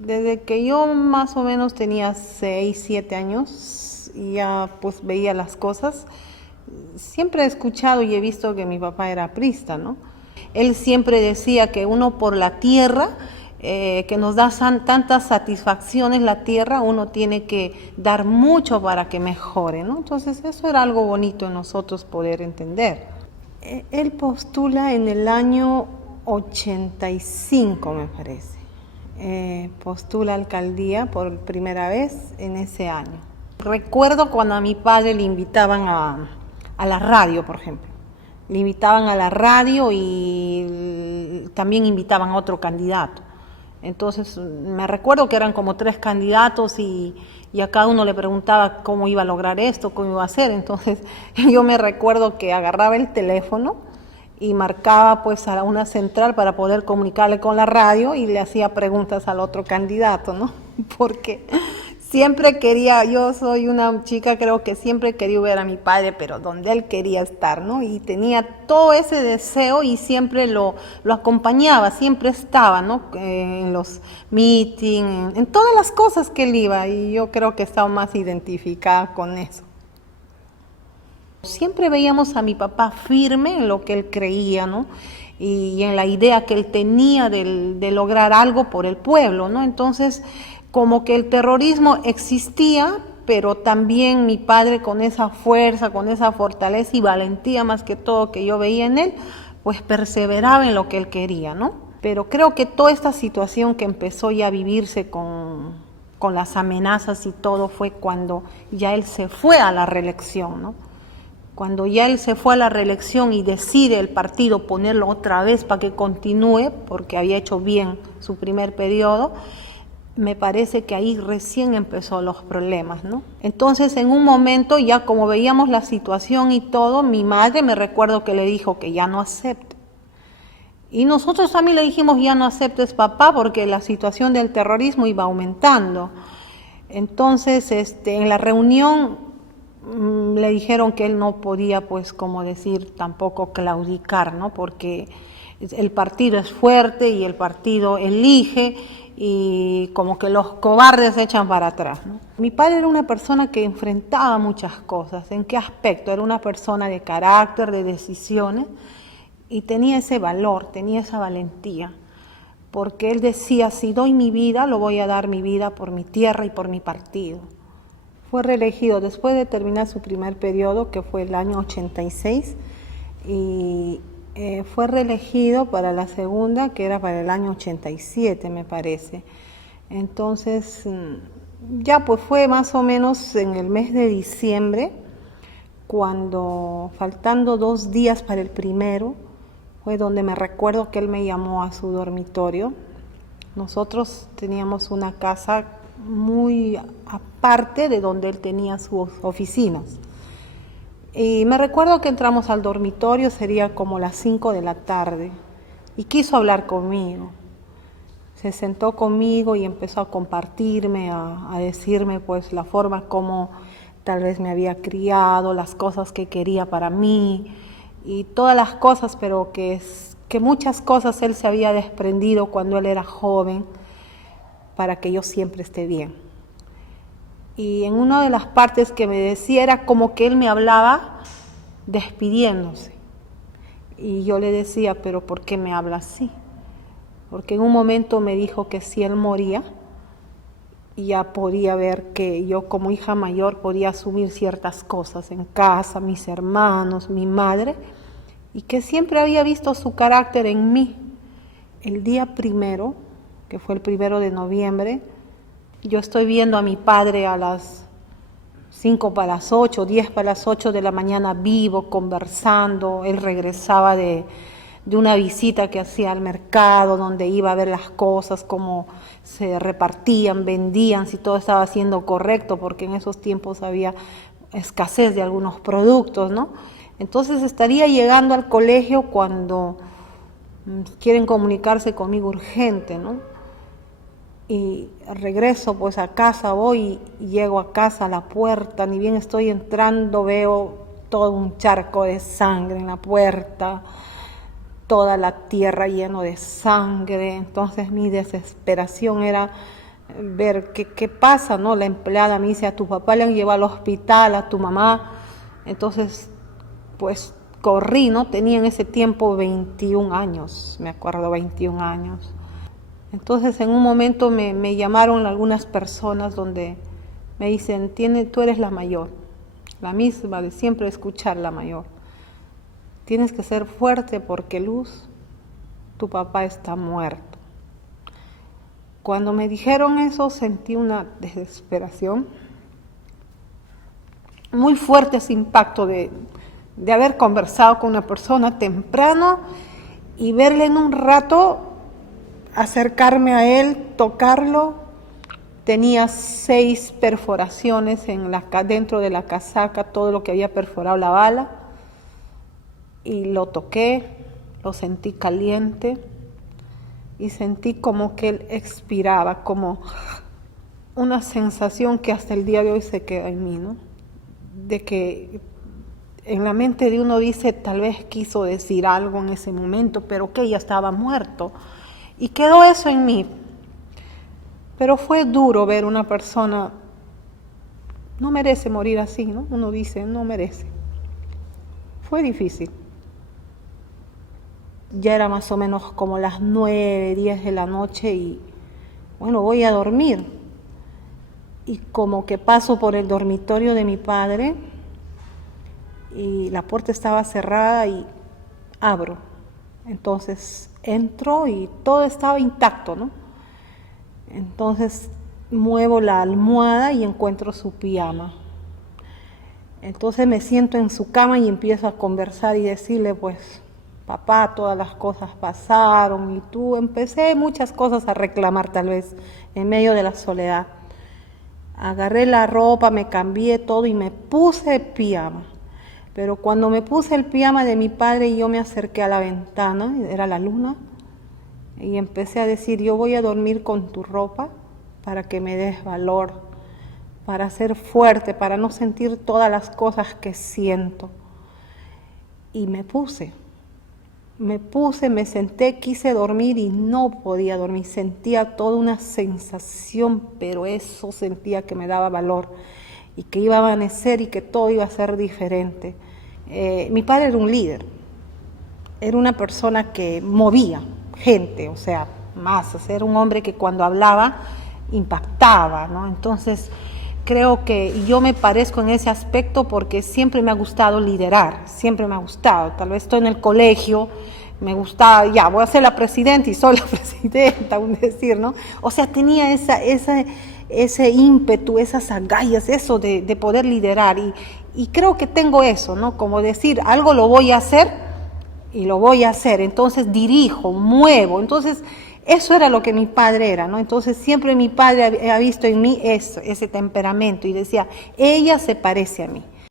Desde que yo más o menos tenía 6, 7 años y ya pues veía las cosas, siempre he escuchado y he visto que mi papá era aprista, ¿no? Él siempre decía que uno por la tierra, que nos da tantas satisfacciones la tierra, uno tiene que dar mucho para que mejore, ¿no? Entonces eso era algo bonito en nosotros poder entender. Él postula en el año 85, me parece. Postula alcaldía por primera vez en ese año. Recuerdo cuando a mi padre le invitaban a la radio, por ejemplo. Le invitaban a la radio y también invitaban a otro candidato. Entonces me recuerdo que eran como 3 candidatos y a cada uno le preguntaba cómo iba a lograr esto, cómo iba a hacer. Entonces yo me recuerdo que agarraba el teléfono y marcaba pues a una central para poder comunicarle con la radio y le hacía preguntas al otro candidato, ¿no? Porque siempre quería, yo soy una chica, creo que siempre quería ver a mi padre, pero donde él quería estar, ¿no? Y tenía todo ese deseo y siempre lo acompañaba, siempre estaba, ¿no? En los meetings, en todas las cosas que él iba, y yo creo que estaba más identificada con eso. Siempre veíamos a mi papá firme en lo que él creía, ¿no? Y en la idea que él tenía de lograr algo por el pueblo, ¿no? Entonces, como que el terrorismo existía, pero también mi padre con esa fuerza, con esa fortaleza y valentía más que todo que yo veía en él, pues perseveraba en lo que él quería, ¿no? Pero creo que toda esta situación que empezó ya a vivirse con las amenazas y todo fue cuando ya él se fue a la reelección, ¿no? Cuando ya él se fue a la reelección y decide el partido ponerlo otra vez para que continúe, porque había hecho bien su primer periodo, me parece que ahí recién empezó los problemas, ¿no? Entonces, en un momento, ya como veíamos la situación y todo, mi madre me recuerdo que le dijo que ya no acepte. Y nosotros también le dijimos, ya no aceptes papá, porque la situación del terrorismo iba aumentando. Entonces, en la reunión le dijeron que él no podía, pues, como decir, tampoco claudicar, ¿no? Porque el partido es fuerte y el partido elige y como que los cobardes se echan para atrás, ¿no? Mi padre era una persona que enfrentaba muchas cosas. ¿En qué aspecto? Era una persona de carácter, de decisiones y tenía ese valor, tenía esa valentía. Porque él decía, si doy mi vida, lo voy a dar mi vida por mi tierra y por mi partido. Fue reelegido después de terminar su primer periodo, que fue el año 86, y fue reelegido para la segunda, que era para el año 87, me parece. Entonces, ya pues fue más o menos en el mes de diciembre, cuando faltando 2 días para el primero, fue donde me recuerdo que él me llamó a su dormitorio. Nosotros teníamos una casa muy aparte de donde él tenía sus oficinas. Y me recuerdo que entramos al dormitorio, sería como las 5 de la tarde, y quiso hablar conmigo. Se sentó conmigo y empezó a compartirme, a decirme pues la forma como tal vez me había criado, las cosas que quería para mí y todas las cosas, pero que muchas cosas él se había desprendido cuando él era joven para que yo siempre esté bien. Y en una de las partes que me decía era como que él me hablaba despidiéndose. Y yo le decía, pero ¿por qué me habla así? Porque en un momento me dijo que si él moría, ya podía ver que yo como hija mayor podía asumir ciertas cosas en casa, mis hermanos, mi madre, y que siempre había visto su carácter en mí. El día primero, que fue el 1 de noviembre, yo estoy viendo a mi padre a las 5 para las 8, 10 para las 8 de la mañana vivo, conversando. Él regresaba de una visita que hacía al mercado, donde iba a ver las cosas, cómo se repartían, vendían, si todo estaba siendo correcto, porque en esos tiempos había escasez de algunos productos, ¿no? Entonces estaría llegando al colegio cuando quieren comunicarse conmigo urgente, ¿no? Y regreso pues a casa, voy y llego a casa, a la puerta, ni bien estoy entrando veo todo un charco de sangre en la puerta, toda la tierra lleno de sangre. Entonces mi desesperación era ver qué pasa, ¿no? La empleada me dice, a tu papá le han llevado al hospital, a tu mamá. Entonces, pues corrí, ¿no? Tenía en ese tiempo 21 años, me acuerdo, 21 años. Entonces, en un momento me llamaron algunas personas donde me dicen, tú eres la mayor, la misma de siempre escuchar la mayor. Tienes que ser fuerte porque Luz, tu papá está muerto. Cuando me dijeron eso sentí una desesperación, muy fuerte ese impacto de haber conversado con una persona temprano y verle en un rato, acercarme a él, tocarlo. Tenía 6 perforaciones dentro de la casaca, todo lo que había perforado la bala, y lo toqué, lo sentí caliente y sentí como que él expiraba, como una sensación que hasta el día de hoy se queda en mí, ¿no? De que en la mente de uno dice, tal vez quiso decir algo en ese momento, pero que ya estaba muerto. Y quedó eso en mí. Pero fue duro ver una persona, no merece morir así, ¿no? Uno dice, no merece. Fue difícil. Ya era más o menos como las 9, 10 de la noche y bueno, voy a dormir. Y como que paso por el dormitorio de mi padre y la puerta estaba cerrada y abro. Entonces entro y todo estaba intacto, ¿no? Entonces muevo la almohada y encuentro su pijama. Entonces me siento en su cama y empiezo a conversar y decirle, pues, papá, todas las cosas pasaron y tú, empecé muchas cosas a reclamar tal vez en medio de la soledad. Agarré la ropa, me cambié todo y me puse el pijama. Pero cuando me puse el pijama de mi padre, yo me acerqué a la ventana, era la luna, y empecé a decir, yo voy a dormir con tu ropa para que me des valor, para ser fuerte, para no sentir todas las cosas que siento. Y me senté, quise dormir y no podía dormir, sentía toda una sensación, pero eso sentía que me daba valor y que iba a amanecer y que todo iba a ser diferente. Mi padre era un líder, era una persona que movía gente, o sea, masas, era un hombre que cuando hablaba impactaba, ¿no? Entonces creo que yo me parezco en ese aspecto porque siempre me ha gustado liderar, siempre me ha gustado. Tal vez estoy en el colegio, me gustaba, ya, voy a ser la presidenta y soy la presidenta, un decir, ¿no? O sea, tenía ese ímpetu, esas agallas, eso de poder liderar. Y creo que tengo eso, ¿no? Como decir, algo lo voy a hacer y lo voy a hacer. Entonces dirijo, muevo. Entonces eso era lo que mi padre era, ¿no? Entonces siempre mi padre ha visto en mí eso, ese temperamento y decía, ella se parece a mí.